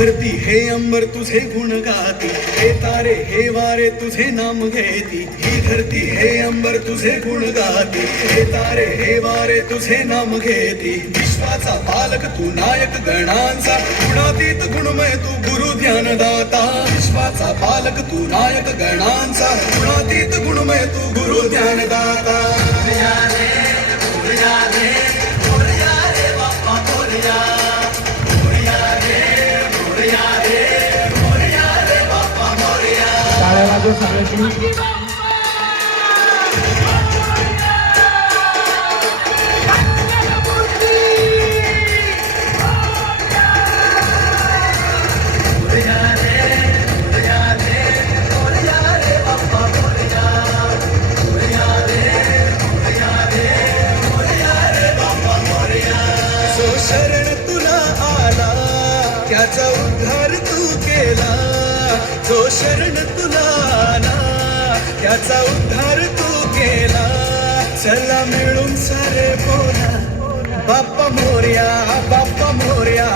धरती हे अंबर तुझे गुण गाती, हे तारे हे वारे तुझे नाम घेती. ही धरती हे अंबर तुझे गुण गाती, हे तारे हे वारे तुझे नाम घेती. विश्वाचा पालक तू नायक गणांचा, गुणातीत गुणमय तू गुरु ध्यानदाता. विश्वाचा पालक तू नायक गणांचा, गुणातीत गुणमय तू गुरु ध्यानदाता. टाळ्या वाजवून सगळ्यांनी शरण तुला आला त्याचा उद्धार तू केला. जो शरण तुला आला त्याचा उद्धार तू केला. चला मिळून सारे बोला बाप्पा मोरया, बाप्पा मोरया.